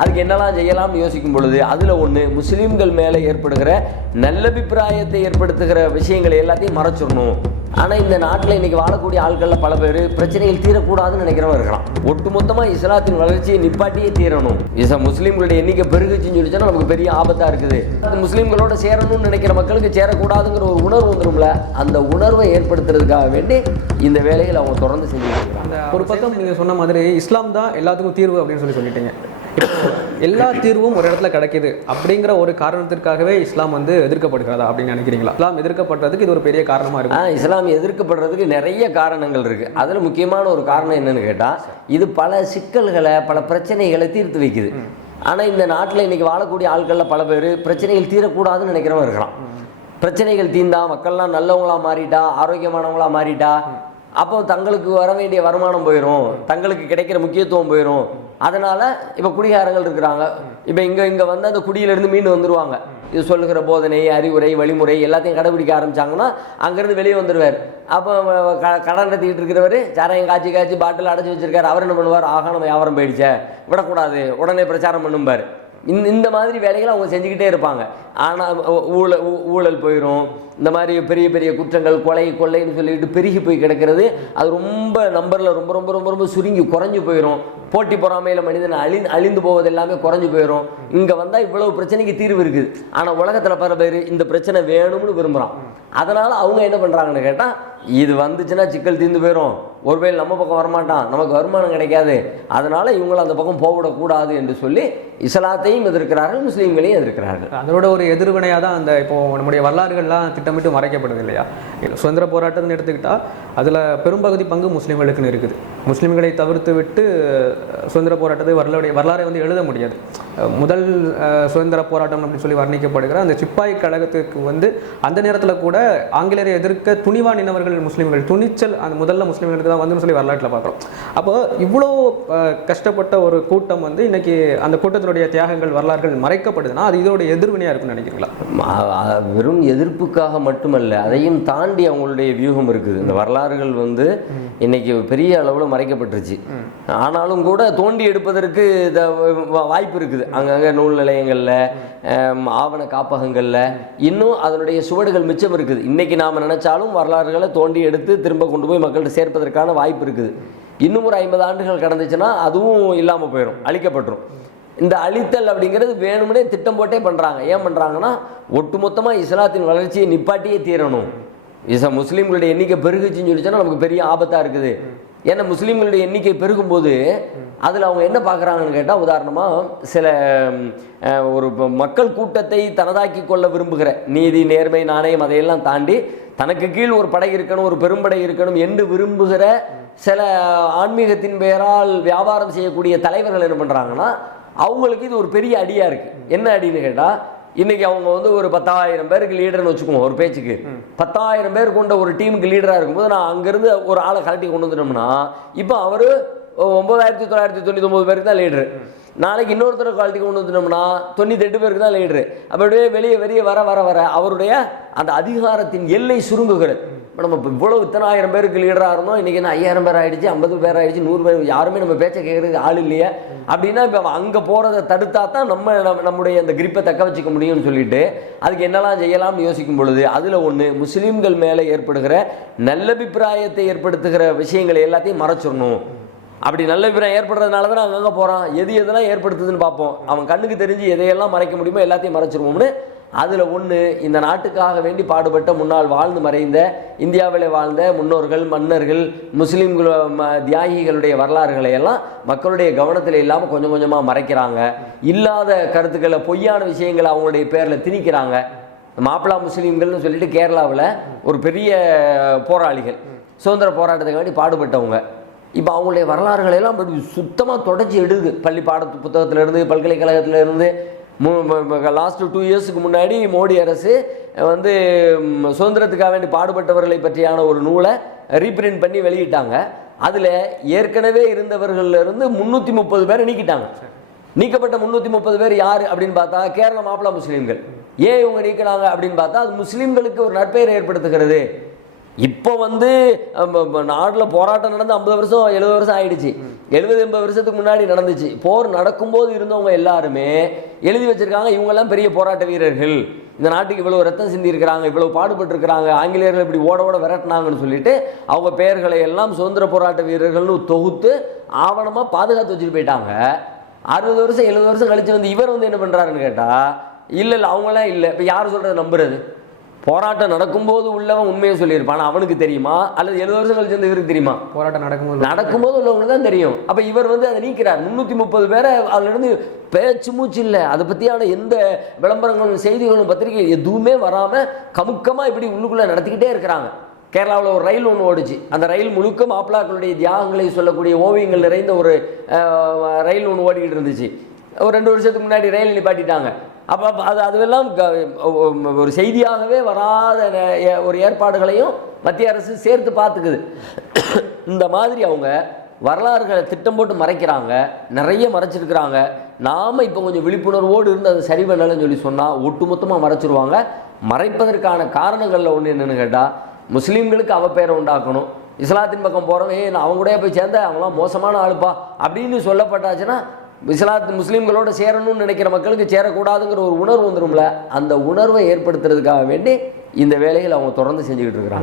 அதுக்கு என்னெல்லாம் செய்யலாம்னு யோசிக்கும் பொழுது அதில் ஒன்று முஸ்லீம்கள் மேலே ஏற்படுகிற நல்லபிப்பிராயத்தை ஏற்படுத்துகிற விஷயங்களை எல்லாத்தையும் மறைச்சிடணும். ஆனால் இந்த நாட்டில் இன்றைக்கி வாழக்கூடிய ஆட்களில் பல பேர் பிரச்சனைகள் தீரக்கூடாதுன்னு நினைக்கிறவங்க இருக்கலாம். ஒட்டுமொத்தமாக இஸ்லாத்தின் வளர்ச்சியை நிப்பாட்டியே தீரணும், முஸ்லீம்களுடைய எண்ணிக்கை பெருகுச்சுன்னு சொல்லிச்சோன்னா நமக்கு பெரிய ஆபத்தாக இருக்குது. அது முஸ்லீம்களோட சேரணும்னு நினைக்கிற மக்களுக்கு சேரக்கூடாதுங்கிற ஒரு உணர்வு வந்துடும்ல, அந்த உணர்வை ஏற்படுத்துறதுக்காக வேண்டி இந்த வேலைகள் அவங்க தொடர்ந்து செஞ்சுருக்காங்க. ஒரு பக்கம் நீங்கள் சொன்ன மாதிரி இஸ்லாம் தான் எல்லாத்துக்கும் தீர்வு அப்படின்னு சொல்லிட்டீங்க. எல்லா தீர்வும் ஒரு இடத்துல கிடைக்குது அப்படிங்கிற ஒரு காரணத்திற்காகவே இஸ்லாம் எதிர்க்கப்படுகிறதா அப்படின்னு நினைக்கிறீங்களா? இஸ்லாம் எதிர்க்கப்படுறதுக்கு இது ஒரு பெரிய காரணமா இருக்கு. இஸ்லாம் எதிர்க்கப்படுறதுக்கு நிறைய காரணங்கள் இருக்கு. அதுல முக்கியமான ஒரு காரணம் என்னன்னு கேட்டா, இது பல சிக்கல்களை பல பிரச்சனைகளை தீர்த்து வைக்குது. ஆனா இந்த நாட்டில் இன்னைக்கு வாழக்கூடிய ஆட்களில் பல பேர் பிரச்சனைகள் தீரக்கூடாதுன்னு நினைக்கிறவங்க இருக்கலாம். பிரச்சனைகள் தீர்ந்தா மக்கள்லாம் நல்லவங்களா மாறிட்டா, ஆரோக்கியமானவங்களா மாறிட்டா, அப்போ தங்களுக்கு வர வேண்டிய வருமானம் போயிடும், தங்களுக்கு கிடைக்கிற முக்கியத்துவம் போயிடும். அதனால் இப்போ குடிகாரங்கள் இருக்கிறாங்க, இப்போ இங்கே வந்து அந்த குடியிலேருந்து மீண்டு வந்துடுவாங்க. இது சொல்லுகிற போதனை, அறிவுரை, வழிமுறை எல்லாத்தையும் கடைபிடிக்க ஆரம்பித்தாங்கன்னா அங்கேருந்து வெளியே வந்துடுவார். அப்போ கடன் நடத்திக்கிட்டு இருக்கிறவர் சாராயம் காய்ச்சி பாட்டில் அடைச்சி வச்சிருக்காரு. அவர் என்ன பண்ணுவார்? ஆகா நம்ம வியாபாரம் போயிடுச்சே, விடக்கூடாது, உடனே பிரச்சாரம் பண்ணும்பார். இந்த மாதிரி வேலைகளை அவங்க செஞ்சுக்கிட்டே இருப்பாங்க. ஆனால் ஊழல் போயிடும். இந்த மாதிரி பெரிய பெரிய குற்றங்கள், கொலை கொள்ளைன்னு சொல்லிட்டு பெருகி போய் கிடக்கிறது. அது ரொம்ப நம்பரில் ரொம்ப ரொம்ப ரொம்ப ரொம்ப சுருங்கி குறைஞ்சி போயிடும். போட்டி பொறாமையில் மனிதன் அழிந்து போவது எல்லாமே குறைஞ்சி போயிடும். இங்கே வந்தால் இவ்வளவு பிரச்சனைக்கு தீர்வு இருக்குது. ஆனால் உலகத்தில் பல பேர் இந்த பிரச்சனை வேணும்னு விரும்புகிறான். அதனால் அவங்க என்ன பண்ணுறாங்கன்னு கேட்டால், இது வந்துச்சுன்னா சிக்கல் தீர்ந்து போயிடும், ஒருவேளை நம்ம பக்கம் வரமாட்டான், நமக்கு வருமானம் கிடைக்காது, அதனால இவங்களும் அந்த பக்கம் போகக்கூடாது என்று சொல்லி இஸ்லாத்தையும் எதிர்க்கிறார்கள், முஸ்லீம்களையும் எதிர்க்கிறார்கள். அதோட ஒரு எதிர்வினையாக தான் அந்த இப்போ நம்முடைய வரலாறுகள்லாம் திட்டமிட்டு மறைக்கப்படுது இல்லையா? சுதந்திர போராட்டம்னு எடுத்துக்கிட்டா அதில் பெரும்பகுதி பங்கு முஸ்லீம்களுக்குன்னு இருக்குது. முஸ்லீம்களை தவிர்த்து விட்டு சுதந்திர போராட்டத்தை வரலாறை எழுத முடியாது. முதல் சுதந்திர போராட்டம் அப்படின்னு சொல்லி வர்ணிக்கப்படுகிற அந்த சிப்பாய் கழகத்துக்கு அந்த நேரத்தில் கூட ஆங்கிலேயரை எதிர்க்க துணிவா நின்றவர்கள் முஸ்லீம்கள். துணிச்சல் அந்த முதல்ல முஸ்லீம்களுக்கு தான் வந்துன்னு சொல்லி வரலாற்றில் பார்க்குறோம். அப்போ இவ்வளோ கஷ்டப்பட்ட ஒரு கூட்டம் இன்னைக்கு அந்த கூட்டத்தினுடைய தியாகங்கள் வரலாறுகள் மறைக்கப்படுதுன்னா அது இதோட எதிர்வினையாக இருக்குன்னு நினைக்கிறீங்களா? வெறும் எதிர்ப்புக்காக மட்டுமல்ல, அதையும் தாண்டி அவங்களுடைய வியூகம் இருக்குது. இந்த வரலாறுகள் இன்னைக்கு பெரிய அளவில் மறைக்கப்பட்டுருச்சு. ஆனாலும் கூட தோண்டி எடுப்பதற்கு வாய்ப்பு இருக்குது. அங்கங்கே நூல் நிலையங்களில், ஆவண காப்பகங்களில் இன்னும் அதனுடைய சுவடுகள் மிச்சம் இருக்குது. இன்னைக்கு நாம் நினைச்சாலும் வரலாறுகளை தோண்டி எடுத்து திரும்ப கொண்டு போய் மக்கள்கிட்ட சேர்ப்பதற்கான வாய்ப்பு இருக்குது. இன்னும் ஒரு 50 ஆண்டுகள் கடந்துச்சுன்னா அதுவும் இல்லாமல் போயிடும், அழிக்கப்பட்டுரும். இந்த அழித்தல் அப்படிங்கிறது வேணும்னே திட்டம் போட்டே பண்ணுறாங்க. ஏன் பண்ணுறாங்கன்னா, ஒட்டுமொத்தமாக இஸ்லாத்தின் வளர்ச்சியை நிப்பாட்டியே தீரணும், முஸ்லீம்களுடைய எண்ணிக்கை பெருகுச்சுன்னு சொல்லிச்சோன்னா நமக்கு பெரிய ஆபத்தாக இருக்குது. ஏன்னா முஸ்லீம்களுடைய எண்ணிக்கை பெருகும்போது அதில் அவங்க என்ன பார்க்குறாங்கன்னு கேட்டால், உதாரணமாக சில ஒரு மக்கள் கூட்டத்தை தனதாக்கி கொள்ள விரும்புகிற, நீதி நேர்மை நாணயம் அதையெல்லாம் தாண்டி தனக்கு கீழ் ஒரு படை இருக்கணும், ஒரு பெரும்படை இருக்கணும் என்று விரும்புகிற சில ஆன்மீகத்தின் பெயரால் வியாபாரம் செய்யக்கூடிய தலைவர்கள் என்ன பண்ணுறாங்கன்னா, அவங்களுக்கு இது ஒரு பெரிய அடியாக இருக்குது. என்ன அடின்னு கேட்டால், இன்னைக்கு அவங்க ஒரு 10,000 பேருக்கு லீடர்னு வச்சுக்குவோம். ஒரு பேச்சுக்கு 10,000 பேர் கொண்ட ஒரு டீமுக்கு லீடராக இருக்கும்போது நான் அங்கேருந்து ஒரு ஆளை கலட்டி கொண்டு வந்துட்டோம்னா, இப்போ அவர் 9,999 பேருக்கு தான் லீடரு. நாளைக்கு இன்னொருத்தர் குவாலிட்டி கொண்டு வந்துட்டோம்னா 98 பேருக்கு தான் லீடரு. அப்படியே வெளியே வர வர வர அவருடைய அந்த அதிகாரத்தின் எல்லை சுருங்குகிறது. இப்போ நம்ம இவ்வளவு 10,000 பேருக்கு லீடராக இருந்தோம், இன்றைக்கி என்ன 5,000 பேர் ஆகிடுச்சு, 50 பேர் ஆகிடுச்சு, 100 பேர், யாருமே நம்ம பேச்சை கேட்குறதுக்கு ஆள் இல்லையே அப்படின்னா, இப்போ அங்கே போகிறத தடுத்தா தான் நம்முடைய அந்த கிரிப்பை தக்க வச்சுக்க முடியும்னு சொல்லிட்டு அதுக்கு என்னெல்லாம் செய்யலாம்னு யோசிக்கும் பொழுது அதில் ஒன்று, முஸ்லீம்கள் மேலே ஏற்படுகிற நல்லபிப்பிராயத்தை ஏற்படுத்துகிற விஷயங்களை எல்லாத்தையும் மறைச்சிடணும். அப்படி நல்ல அபிப்பிராயம் ஏற்படுறதுனால தான் அங்கங்கே போகிறான். எதெல்லாம் ஏற்படுத்துதுன்னு பார்ப்போம். அவன் கண்ணுக்கு தெரிஞ்சு எதையெல்லாம் மறைக்க முடியுமோ எல்லாத்தையும் மறைச்சிருவோம்னு. அதில் ஒன்று, இந்த நாட்டுக்காக வேண்டி பாடுபட்ட முன்னால் வாழ்ந்து மறைந்த இந்தியாவில் வாழ்ந்த முன்னோர்கள், மன்னர்கள், முஸ்லீம்கள் தியாகிகளுடைய வரலாறுகளை எல்லாம் மக்களுடைய கவனத்தில் இல்லாமல் கொஞ்சம் கொஞ்சமாக மறைக்கிறாங்க. இல்லாத கருத்துக்களை, பொய்யான விஷயங்களை அவங்களுடைய பேரில் திணிக்கிறாங்க. மாப்பிளா முஸ்லீம்கள்னு சொல்லிட்டு கேரளாவில் ஒரு பெரிய போராளிகள், சுதந்திர போராட்டத்துக்கு வேண்டி பாடுபட்டவங்க, இப்போ அவங்களுடைய வரலாறுகளெல்லாம் சுத்தமாக தொடச்சி எடுக்குது. பள்ளி பாட புத்தகத்திலேருந்து, பல்கலைக்கழகத்திலேருந்து. லாஸ்ட் 2 இயர்ஸுக்கு முன்னாடி மோடி அரசு சுதந்திரத்துக்காக வேண்டி பாடுபட்டவர்களை பற்றியான ஒரு நூலை ரீபிரிண்ட் பண்ணி வெளியிட்டாங்க. அதில் ஏற்கனவே இருந்தவர்களிலிருந்து 330 பேரை நீக்கிட்டாங்க. நீக்கப்பட்ட 330 பேர் யார் அப்படின்னு பார்த்தா கேரள மாப்பிளா முஸ்லீம்கள். ஏன் இவங்க நீக்கினாங்க அப்படின்னு பார்த்தா, அது முஸ்லீம்களுக்கு ஒரு நற்பெயரை ஏற்படுத்துகிறது. இப்போ நாட்டில் போராட்டம் நடந்து 50 வருஷம் 70 வருஷம் ஆயிடுச்சு. 70-80 வருஷத்துக்கு முன்னாடி நடந்துச்சு. போர் நடக்கும்போது இருந்தவங்க எல்லாருமே எழுதி வச்சிருக்காங்க, இவங்கெல்லாம் பெரிய போராட்ட வீரர்கள், இந்த நாட்டுக்கு இவ்வளவு ரத்தம் சிந்தி இருக்கிறாங்க, இவ்வளவு பாடுபட்டு இருக்கிறாங்க, ஆங்கிலேயர்கள் இப்படி ஓட ஓட விரட்டினாங்கன்னு சொல்லிட்டு அவங்க பெயர்களை எல்லாம் சுதந்திர போராட்ட வீரர்கள்னு தொகுத்து ஆவணமா பாதுகாத்து வச்சுட்டு போயிட்டாங்க. 60 வருஷம் 70 வருஷம் கழிச்சு வந்து இவர் வந்து என்ன பண்றாருன்னு கேட்டா, இல்ல அவங்களாம் இல்லை. இப்ப யார் சொல்றது நம்புறது? போராட்டம் நடக்கும்போது உள்ளவன் உண்மையை சொல்லியிருப்பான், அவனுக்கு தெரியுமா? அல்லது 70 வருஷம் கழிச்சு வந்து இவருக்கு தெரியுமா? போராட்டம் நடக்கும்போது உள்ளவங்களுக்கு தான் தெரியும். அப்ப இவர் வந்து அதை நீக்கிறார். 330 பேரை அதுல இருந்து பேச்சு மூச்சு இல்லை, அதை பத்தியான எந்த விளம்பரங்களும் செய்திகளும் பத்திரிகை எதுவுமே வராம கமுக்கமா இப்படி உள்ளுக்குள்ள நடத்திக்கிட்டே இருக்கிறாங்க. கேரளாவில் ஒரு ரயில் ஒன்று ஓடிச்சு. அந்த ரயில் முழுக்க மாப்பிளாக்களுடைய தியாகங்களை சொல்லக்கூடிய ஓவியங்கள் நிறைந்த ஒரு ரயில் ஒன்று ஓடிக்கிட்டு இருந்துச்சு. ஒரு 2 வருஷத்துக்கு முன்னாடி ரயில் நிப்பாட்டிட்டாங்க. அப்போ அதுவெல்லாம் ஒரு செய்தியாகவே வராத ஒரு ஏற்பாடுகளையும் மத்திய அரசு சேர்த்து பார்த்துக்குது. இந்த மாதிரி அவங்க வரலாறுகளை திட்டம் போட்டு மறைக்கிறாங்க, நிறைய மறைச்சிருக்கிறாங்க. நாம் இப்போ கொஞ்சம் விழிப்புணர்வோடு இருந்து அதை சரி பண்ணலன்னு சொல்லி சொன்னால் ஒட்டுமொத்தமாக மறைச்சிருவாங்க. மறைப்பதற்கான காரணங்களில் ஒன்று என்னென்னு கேட்டால், முஸ்லீம்களுக்கு அவப்பேரை உண்டாக்கணும். இஸ்லாத்தின் பக்கம் போகிறவங்க அவங்க கூட போய் சேர்ந்த அவங்களாம் மோசமான ஆளுப்பா அப்படின்னு சொல்லப்பட்டாச்சுன்னா முஸ்லீம்களோட சேரணும்னு நினைக்கிற மக்களுக்கு சேரக்கூடாதுங்கிற ஒரு உணர்வு வந்துடும்ல. அந்த உணர்வை ஏற்படுத்துறதுக்காக வேண்டி இந்த வேலைகள் அவங்க தொடர்ந்து செஞ்சுக்கிட்டு இருக்கிறாங்க.